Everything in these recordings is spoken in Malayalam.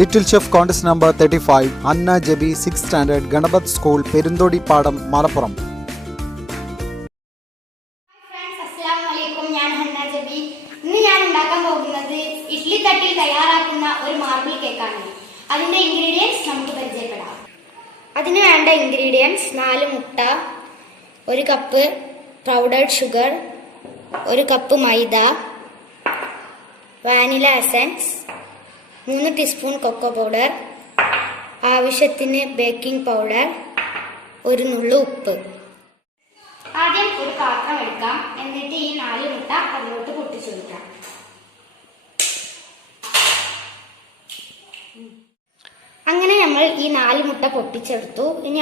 Little Chef Contest number 35, Anna Jebi, 6th standard, Ganapath School, Perundodi Padam, Malappuram. Hi friends, Assalamualaikum. ഞാൻ ഹന്ന ജബി. ഇന്ന് ഞാൻ ഉണ്ടാക്കാൻ പോകുന്നത് ഇഡ്ഡലി തട്ടിൽ തയ്യാറാക്കുന്ന ഒരു മാർബിൾ കേക്കാണ്. അതിന്റെ ഇൻഗ്രീഡിയൻസ് നമുക്ക് പരിചയപ്പെടാം. അതിന് വേണ്ട ഇൻഗ്രീഡിയൻസ് 4 മുട്ട, 1 cup powdered sugar, 1 cup maida, vanilla essence, 3 teaspoon cocoa powder, ആവശ്യത്തിന് ബേക്കിംഗ് പൗഡർ, 1 നുള്ളു ഉപ്പ്. ആദ്യം ഒരു പാത്രം എടുക്കാം. എന്നിട്ട് ഈ 4 മുട്ട അതിലോട്ട് പൊട്ടിച്ചെടുക്കാം. അങ്ങനെ നമ്മൾ ഈ 4 മുട്ട പൊട്ടിച്ചെടുത്തു. ഇനി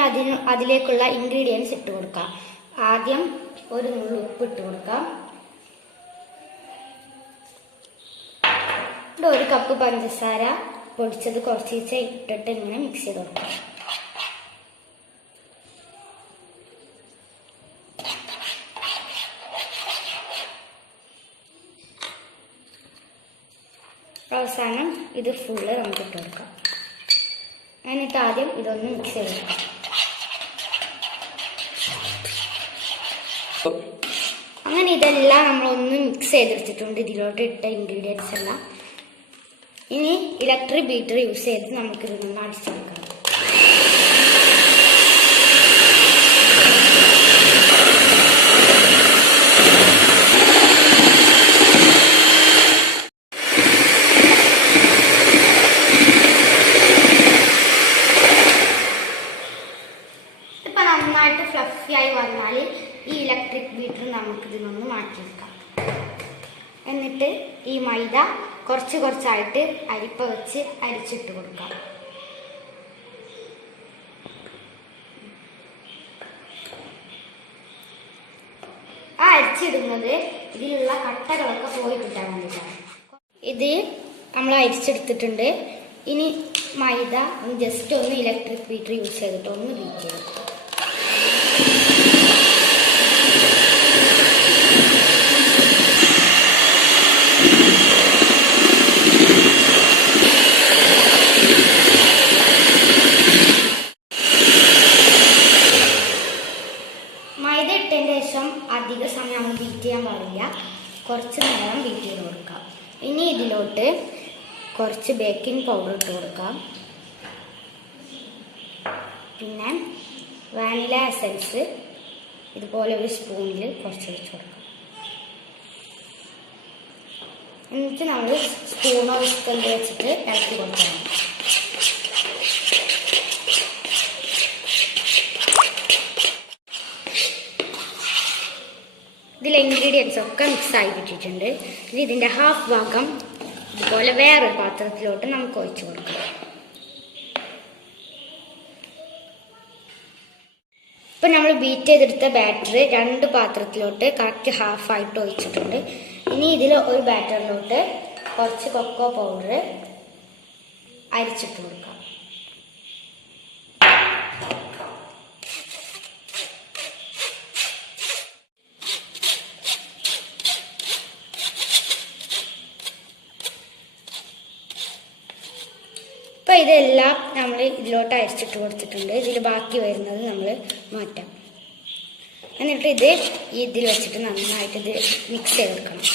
അതിലേക്കുള്ള ഇൻഗ്രീഡിയൻസ് ഇട്ട് കൊടുക്കാം. ആദ്യം 1 നുള്ളു ഉപ്പ് ഇട്ട് കൊടുക്കാം. 1 കപ്പ് പഞ്ചസാര പൊടിച്ചത് കുറച്ച് ഇട്ടിട്ട് ഇങ്ങനെ മിക്സ് ചെയ്ത് കൊടുക്കാം. അവസാനം ഇത് ഫുള്ള് നമുക്ക് ഇട്ട് കൊടുക്കാം. എന്നിട്ട് ആദ്യം ഇതൊന്ന് മിക്സ് ചെയ്ത് കൊടുക്കാം. അങ്ങനെ ഇതെല്ലാം നമ്മളൊന്ന് മിക്സ് ചെയ്തെടുത്തിട്ടുണ്ട്. ഇതിലോട്ട് ഇട്ട ഇൻഗ്രീഡിയൻസ് എല്ലാം. ഇനി ഇലക്ട്രിക് ബീറ്റർ യൂസ് ചെയ്ത് നമുക്കിതൊന്ന് അടിച്ചെടുക്കാം. ഇപ്പൊ നന്നായിട്ട് ഫ്ലഫി ആയി വന്നാൽ ഈ ഇലക്ട്രിക് ബീറ്റർ നമുക്കിതിനൊന്ന് മാറ്റിവെക്കാം. എന്നിട്ട് ഈ മൈദ കുറച്ചായിട്ട് അരിപ്പ വെച്ച് അരിച്ചിട്ട് കൊടുക്കാം. ആ അരിച്ചിടുന്നത് ഇതിലുള്ള കട്ടകളൊക്കെ പോയി കിട്ടാൻ വേണ്ടിയിട്ടാണ്. ഇത് നമ്മൾ അരിച്ചെടുത്തിട്ടുണ്ട്. ഇനി മൈദ ജസ്റ്റ് ഒന്ന് ഇലക്ട്രിക് ബീറ്റർ യൂസ് ചെയ്തിട്ട് ഒന്ന് ബീറ്റ് ചെയ്ത് അധിക സമയം നമ്മൾ ബീറ്റ് ചെയ്യാൻ പാടില്ല. കുറച്ച് നേരം ബീറ്റ് ചെയ്ത് കൊടുക്കാം. ഇനി ഇതിലോട്ട് കുറച്ച് ബേക്കിംഗ് പൗഡർ ഇട്ട് കൊടുക്കാം. പിന്നെ വാനില എസൻസ് ഇതുപോലെ ഒരു സ്പൂണിൽ കുറച്ച് വെച്ച് കൊടുക്കാം. എന്നിട്ട് നമ്മൾ സ്പൂണോ വിസ്ക് വെച്ചിട്ട് ഇളക്കി കൊടുക്കണം. ഇതിലെ ഇൻഗ്രീഡിയൻസ് ഒക്കെ മിക്സ് ആയി കിട്ടിയിട്ടുണ്ട്. ഇനി ഇതിൻ്റെ ഹാഫ് ഭാഗം ഇതുപോലെ വേറൊരു പാത്രത്തിലോട്ട് നമുക്ക് ഒഴിച്ചു കൊടുക്കാം. ഇപ്പം നമ്മൾ ബീറ്റ് ചെയ്തെടുത്ത ബാറ്റർ 2 പാത്രത്തിലോട്ട് കറക്റ്റ് ഹാഫായിട്ട് ഒഴിച്ചിട്ടുണ്ട്. ഇനി ഇതിൽ ഒരു ബാറ്ററിലോട്ട് കുറച്ച് കൊക്കോ പൗഡർ അരിച്ചിട്ട് കൊടുക്കാം. അപ്പോൾ ഇതെല്ലാം നമ്മൾ ഇതിലോട്ട് അരിച്ചിട്ട് കൊടുത്തിട്ടുണ്ട്. ഇതിൽ ബാക്കി വരുന്നത് നമ്മൾ മാറ്റാം. എന്നിട്ട് ഇത് ഇതിൽ വെച്ചിട്ട് നന്നായിട്ട് ഇത് മിക്സ് ചെയ്തെടുക്കണം.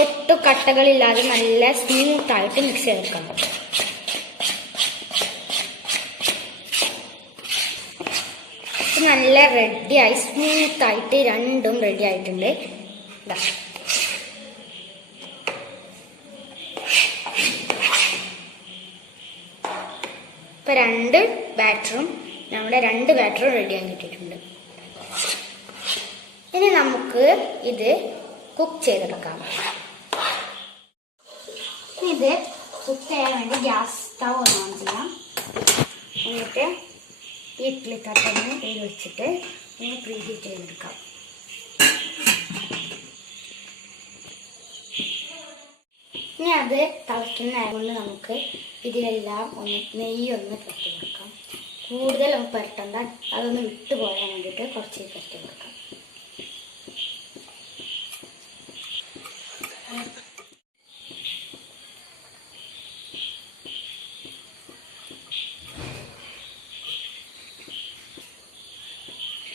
ഒട്ടും കട്ടകളില്ലാതെ നല്ല സ്മൂത്തായിട്ട് മിക്സ് ചെയ്തെടുക്കണം. നല്ല റെഡിയായി സ്മൂത്തായിട്ട് രണ്ടും റെഡി ആയിട്ടുണ്ട്. ഇപ്പോൾ 2 ബാറ്ററും റെഡി ആക്കിയിട്ടുണ്ട്. ഇനി നമുക്ക് ഇത് കുക്ക് ചെയ്തെടുക്കാം. ഇത് കുക്ക് ചെയ്യാൻ വേണ്ടി ഗ്യാസ് സ്റ്റൗ ഓൺ ചെയ്യാം. എന്നിട്ട് ഈ ഇഡ്ഡലി തട്ടൊന്ന് ഇതിൽ വെച്ചിട്ട് ഒന്ന് പ്രീഹീറ്റ് ചെയ്തെടുക്കാം. ഇനി അത് തിളയ്ക്കുന്ന കൊണ്ട് നമുക്ക് ഇതിലെല്ലാം നെയ്യൊന്ന് പുരട്ടി വെക്കാം. കൂടുതൽ പുരട്ടണ്ട, അതൊന്ന് വിട്ടു പോരാൻ വേണ്ടിയിട്ട് കുറച്ച് പുരട്ടി വെക്കാം.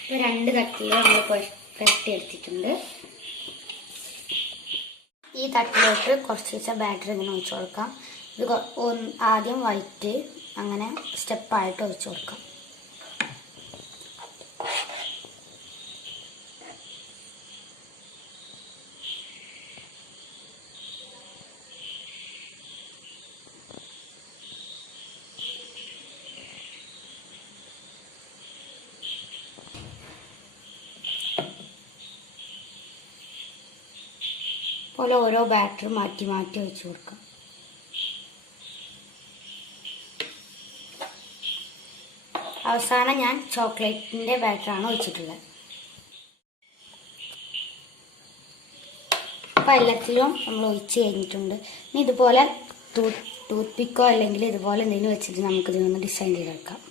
ഇപ്പോൾ 2 തട്ടിൽ നമ്മൾ പുരട്ടി എടുത്തിട്ടുണ്ട്. ഈ തട്ടിലോട്ട് കുറച്ച് ബാറ്റർ ഇങ്ങനെ ഒഴിച്ചു കൊടുക്കാം. ഇത് ആദ്യം വൈറ്റ് അങ്ങനെ സ്റ്റെപ്പായിട്ട് ഒഴിച്ചു കൊടുക്കാം. പോലെ ഓരോ ബാറ്റർ മാറ്റി മാറ്റി ഒഴിച്ചു കൊടുക്കാം. അവസാനം ഞാൻ ചോക്ലേറ്റിൻ്റെ ബാറ്ററാണ് ഒഴിച്ചിട്ടുള്ളത്. അപ്പോൾ എല്ലാത്തിലും നമ്മൾ ഒഴിച്ച് കഴിഞ്ഞിട്ടുണ്ട്. ഇനി ഇതുപോലെ ടൂത്ത് പിക്കോ അല്ലെങ്കിൽ ഇതുപോലെ എന്തെങ്കിലും വെച്ചിട്ട് നമുക്കിതൊന്ന് ഡിസൈൻ ചെയ്തെടുക്കാം.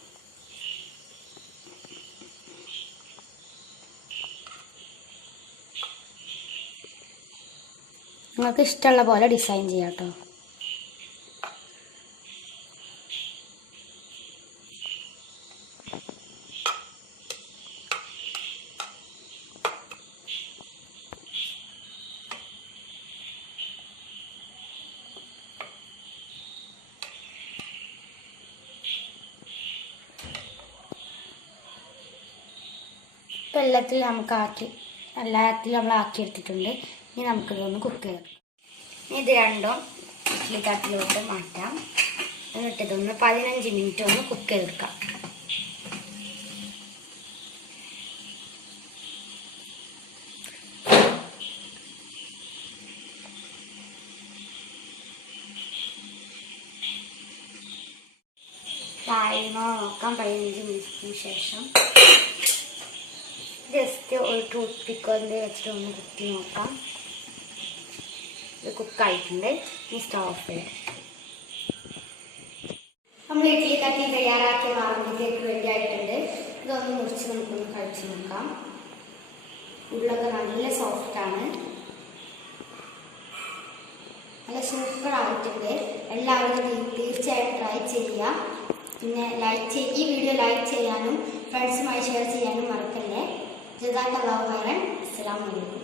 നിങ്ങൾക്ക് ഇഷ്ടമുള്ള പോലെ ഡിസൈൻ ചെയ്യാം കേട്ടോ. ഇപ്പം എല്ലാത്തിലും നമ്മൾ ആക്കിയെടുത്തിട്ടുണ്ട്. ഇനി നമുക്കിതൊന്ന് കുക്ക് ചെയ്യാം. ഇത് രണ്ടും ഇഡ്ഡലി തട്ടിലോട്ട് മാറ്റാം. എന്നിട്ട് ഇതൊന്ന് 15 മിനിറ്റ് ഒന്ന് കുക്ക് ചെയ്തെടുക്കാം. ടൈമർ നോക്കാം. 15 മിനിറ്റിന് ശേഷം ജസ്റ്റ് ഒരു ടൂത്ത് പിക്കോൻ്റെ വെച്ചിട്ട് ഒന്ന് കുത്തി നോക്കാം. ഇത് കുക്കായിട്ടുണ്ട്. ഇനി സ്റ്റവ് ഓഫ് ചെയ്യാം. നമ്മൾ ഇഡ്ഡലി തട്ടി തയ്യാറാക്കിയ മാർബിൾ കേക്ക് റെഡി ആയിട്ടുണ്ട്. ഇതൊന്ന് മുറിച്ച് നമുക്കൊന്ന് കഴിച്ച് നോക്കാം. ഉള്ളൊക്കെ നല്ല സോഫ്റ്റാണ്, നല്ല സൂപ്പർ ആയിട്ടുണ്ട്. എല്ലാവരും തീർച്ചയായിട്ടും ട്രൈ ചെയ്യുക. പിന്നെ ഈ വീഡിയോ ലൈക്ക് ചെയ്യാനും ഫ്രണ്ട്സുമായി ഷെയർ ചെയ്യാനും മറക്കല്ലേ. ജസാക്കല്ലാഹു ഖൈറൻ. അസ്സലാമു അലൈക്കും.